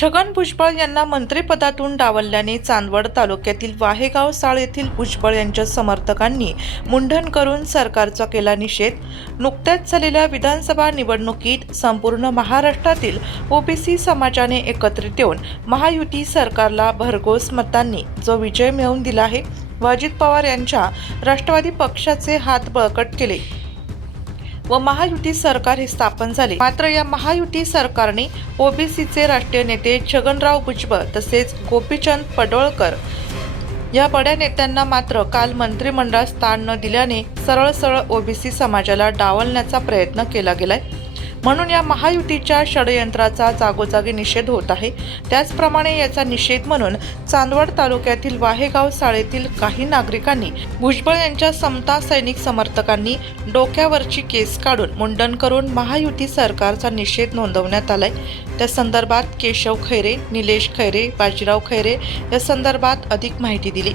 छगन भुजबळ यांना मंत्रिपदातून डावलल्याने चांदवड तालुक्यातील वाहेगाव साळ येथील भुजबळ यांच्या समर्थकांनी मुंडन करून सरकारचा केला निषेध. नुकत्याच झालेल्या विधानसभा निवडणुकीत संपूर्ण महाराष्ट्रातील ओबीसी समाजाने एकत्रित येऊन महायुती सरकारला भरघोस मतांनी जो विजय मिळवून दिला आहे व अजित पवार यांच्या राष्ट्रवादी पक्षाचे हात बळकट केले. व महायुती सरकार हे स्थापन झाले. मात्र या महायुती सरकारने ओबीसीचे राष्ट्रीय नेते छगनराव भुजबळ तसेच गोपीचंद पडोळकर या बड्या नेत्यांना मात्र काल मंत्रिमंडळात स्थान न दिल्याने सरळ सरळ ओबीसी समाजाला डावलण्याचा प्रयत्न केला गेलाय. म्हणून या महायुतीच्या षडयंत्राचा जागोजागी निषेध होत आहे. त्याचप्रमाणे याचा निषेध म्हणून चांदवड तालुक्यातील वाहेगाव शाळेतील काही नागरिकांनी भुजबळ यांच्या समता सैनिक समर्थकांनी डोक्यावरची केस काढून मुंडन करून महायुती सरकारचा निषेध नोंदवण्यात आलाय. त्या संदर्भात केशव खैरे निलेश खैरे बाजीराव खैरे या संदर्भात अधिक माहिती दिली.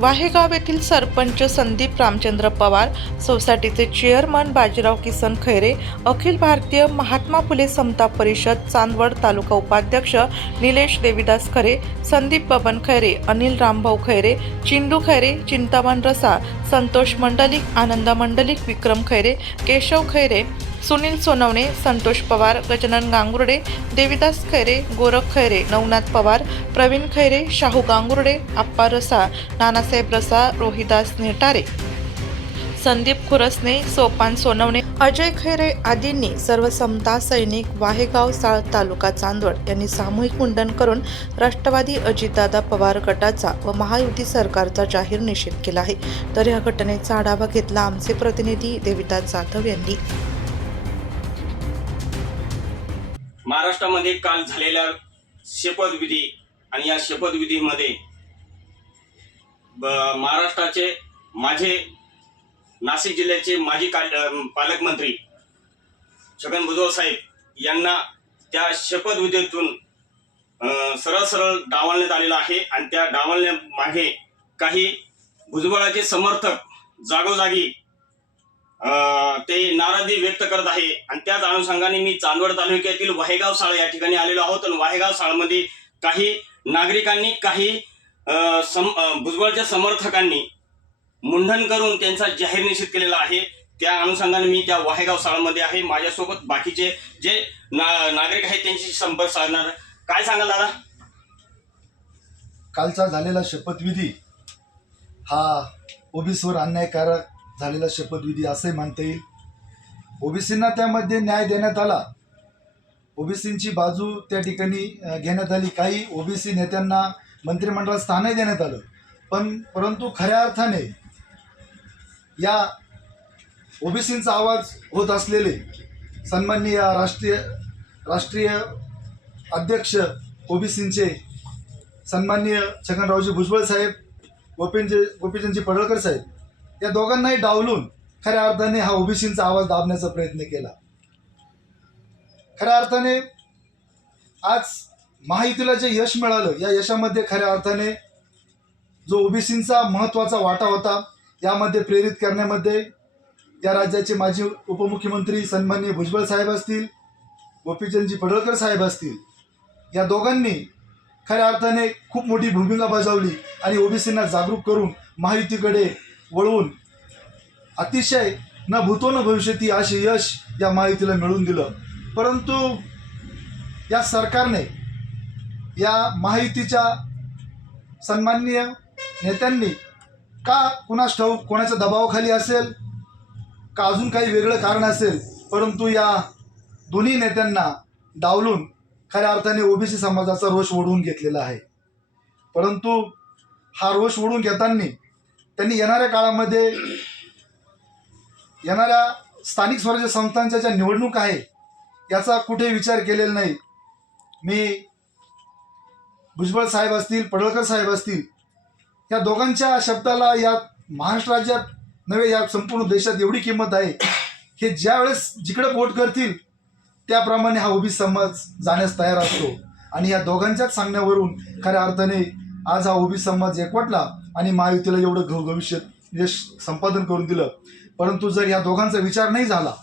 वाहेगाव येथील सरपंच संदीप रामचंद्र पवार सोसायटीचे चेअरमन बाजीराव किसन खैरे अखिल भारतीय महात्मा फुले समता परिषद चांदवड तालुका उपाध्यक्ष निलेश देविदास खरे संदीप बबन खैरे अनिल रामभाऊ खैरे चिंडू खैरे चिंतामण रसा संतोष मंडलिक आनंद मंडलिक विक्रम खैरे केशव खैरे सुनील सोनवणे संतोष पवार गजानन गांगुर्डे देविदास खैरे गोरख खैरे नवनाथ पवार प्रवीण खैरे शाहू गांगुर्डे आप्पा रसा नानासाहेब रसा रोहिदास नेटारे. संदीप खुरसने सोपान सोनवणे अजय खैरे आदींनी सर्व समता सैनिक वाहेगाव साळ तालुका चांदवड यांनी सामूहिक मुंडन करून राष्ट्रवादी अजितदादा पवार गटाचा व महायुती सरकारचा जाहीर निषेध केला आहे. तर या घटनेचा आढावा घेतला आमचे प्रतिनिधी देविदास जाधव यांनी. महाराष्ट्रामध्ये काल झालेल्या शपथविधी आणि या शपथविधीमध्ये ब- महाराष्ट्राचे माझे नाशिक जिल्ह्याचे माजी का पालकमंत्री छगन भुजबळ साहेब यांना त्या शपथविधीतून सरळ सरळ डावलण्यात आलेलं आहे आणि त्या डावलण्यामागे काही भुजबळाचे समर्थक जागोजागी ते नाराजी व्यक्त करत आहे. आणि त्याच अनुषंगाने मी चांदवड तालुक्यातील वाहेगाव साळ या ठिकाणी आलेलो आहोत. आणि वाहेगाव साळमध्ये काही नागरिकांनी काही सम भुजबळच्या समर्थकांनी मुंडन करून त्यांचा जाहीर निषेध केलेला आहे. त्या अनुषंगाने मी त्या वाहेगाव साळमध्ये आहे. माझ्यासोबत बाकीचे जे ना नागरिक आहेत त्यांच्याशी संपर्क साधणार. काय सांगाल दादा? कालचा झालेला शपथविधी हा ओबीसीवर अन्यायकारक झालेला शपथविधी असंही म्हणता येईल. ओबीसींना त्यामध्ये न्याय देण्यात आला. ओबीसींची बाजू त्या ठिकाणी घेण्यात आली. काही ओबीसी नेत्यांना मंत्रिमंडळात स्थानही देण्यात आलं. पण परंतु खऱ्या अर्थाने या ओबीसींचा आवाज होत असलेले सन्माननीय राष्ट्रीय राष्ट्रीय अध्यक्ष ओबीसींचे सन्माननीय छगनरावजी भुजबळ साहेब गोपींचे गोपीचंदजी पडळकर साहेब या दोघांनाही डावलून खऱ्या अर्थाने हा ओबीसींचा आवाज दाबण्याचा प्रयत्न केला. खऱ्या अर्थाने आज महायुतीला जे यश मिळालं या यशामध्ये खऱ्या अर्थाने जो ओबीसींचा महत्त्वाचा वाटा होता यामध्ये प्रेरित करण्यामध्ये या राज्याचे माजी उपमुख्यमंत्री सन्माननीय भुजबळ साहेब असतील गोपीचंदजी पडळकर साहेब असतील या दोघांनी खऱ्या अर्थाने खूप मोठी भूमिका बजावली आणि ओबीसींना जागरूक करून महायुतीकडे वळवून अतिशय न भूतो न भविष्यती असे यश या माहितीला मिळवून दिलं. परंतु या सरकारने या माहितीच्या सन्माननीय नेत्यांनी का कुणास ठाऊक कोणाच्या दबावाखाली असेल का अजून काही वेगळं कारण असेल परंतु या दोन्ही नेत्यांना डावलून खऱ्या अर्थाने ओबीसी समाजाचा रोष ओढून घेतलेला आहे. परंतु हा रोष ओढून घेताना त्यांनी येणाऱ्या काळामध्ये येणाऱ्या स्थानिक स्वराज्य संस्थांच्या ज्या निवडणूक आहे याचा कुठे विचार केलेला नाही. मी भुजबळ साहेब असतील पडळकर साहेब असतील या दोघांच्या शब्दाला या महाराष्ट्र राज्यात नव्हे या संपूर्ण देशात एवढी किंमत आहे हे ज्या वेळेस जिकडे वोट करतील त्याप्रमाणे हा ओबीसी समाज जाण्यास तयार असतो. आणि या दोघांच्याच सांगण्यावरून खऱ्या अर्थाने आज हा ओबी समाज एकवटला. आणि महायुतीला एवढं घवघविष्य यश संपादन करून दिलं. परंतु जर या दोघांचा विचार नाही झाला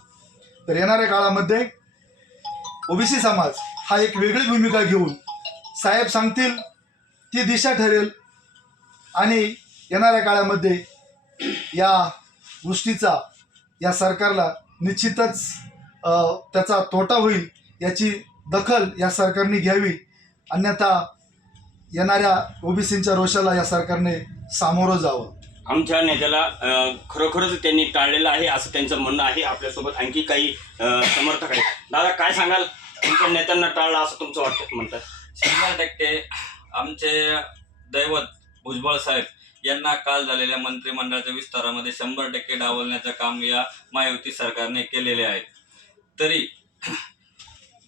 तर येणाऱ्या काळामध्ये ओबीसी समाज हा एक वेगळी भूमिका घेऊन साहेब सांगतील ती दिशा ठरेल आणि येणाऱ्या काळामध्ये या गोष्टीचा या सरकारला निश्चितच त्याचा तोटा होईल याची दखल या सरकारने घ्यावी. अन्यथा येणाऱ्या ओबीसींच्या रोषाला या सरकारने सामोरं जावं. आमच्या नेत्याला खरोखरच त्यांनी टाळलेलं आहे असं त्यांचं म्हणणं आहे आपल्यासोबत. आणखी काही समर्थक आहेत. दादा काय सांगाल? तुमच्या नेत्यांना टाळलं असं तुमचं वाटतं म्हणतात. शंभर टक्के आमचे दैवत भुजबळ साहेब यांना काल झालेल्या मंत्रिमंडळाच्या विस्तारामध्ये शंभर टक्के डावलण्याचं काम या महायुती सरकारने केलेले आहे. तरी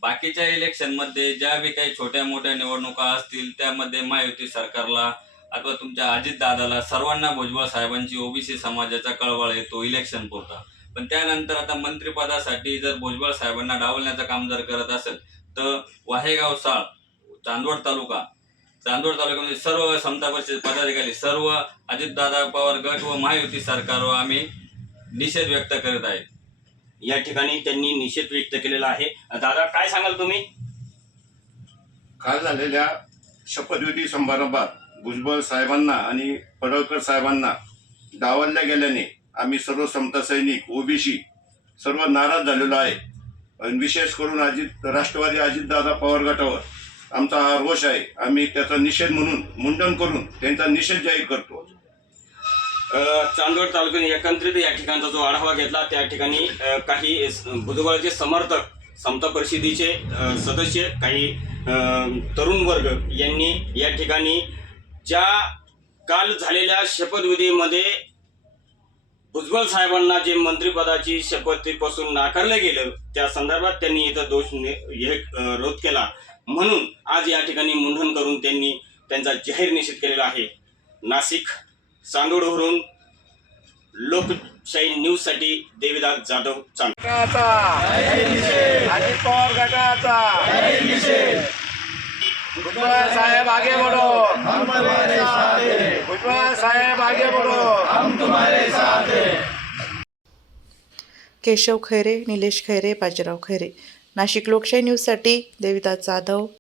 बाकीच्या इलेक्शनमध्ये ज्या बी काही छोट्या मोठ्या निवडणुका असतील त्यामध्ये महायुती सरकारला अथवा तुमच्या अजितदादाला सर्वांना भुजबळ साहेबांची ओबीसी समाजाचा कळवळ येतो इलेक्शन पुरता. पण त्यानंतर आता मंत्रिपदासाठी जर भुजबळ साहेबांना डावलण्याचं काम जर करत असेल तर वाहेगाव साळ चांदवड तालुका चांदवड तालुक्यामध्ये सर्व समता परिषद पदाधिकारी सर्व अजितदादा पवार गट व महायुती सरकारवर आम्ही निषेध व्यक्त करत आहे या ठिकाणी त्यांनी निषेध व्यक्त केलेला आहे. दादा काय सांगाल तुम्ही? काल झालेल्या शपथविधी समारंभात भुजबळ साहेबांना आणि पडळकर साहेबांना डावलल्या गेल्याने आम्ही सर्व समता सैनिक ओबीसी सर्व नाराज झालेलो आहे. आणि विशेष करून अजित राष्ट्रवादी अजितदादा पवार गटावर आमचा हा रोष आहे. आम्ही त्याचा निषेध म्हणून मुंडन करून त्यांचा निषेध जाहीर करतो. चांदवड तालुक्याने एकत्रित या ठिकाणचा जो आढावा घेतला त्या ठिकाणी काही बुधवारचे समर्थक समता परिषदेचे सदस्य काही तरुण वर्ग यांनी या ठिकाणी ज्या काल झालेल्या शपथविधीमध्ये भुजबळ साहेबांना जे मंत्रिपदाची शपथीपासून नाकारलं गेलं त्या संदर्भात त्यांनी इथं दोष हे रोध केला. म्हणून आज या ठिकाणी मुंडन करून त्यांनी त्यांचा जाहीर निषेध केलेला आहे. नाशिक चांदोडवरून लोकशाही न्यूजसाठी देविदास जाधव चांद अजित पवार गटाचा. भुजबळ साहेब आगे भुजबळ साहेब आगे बढ़ो. केशव खैरे निलेश खैरे बाजीराव खैरे. नाशिक लोकशाही न्यूजसाठी देविदास जाधव.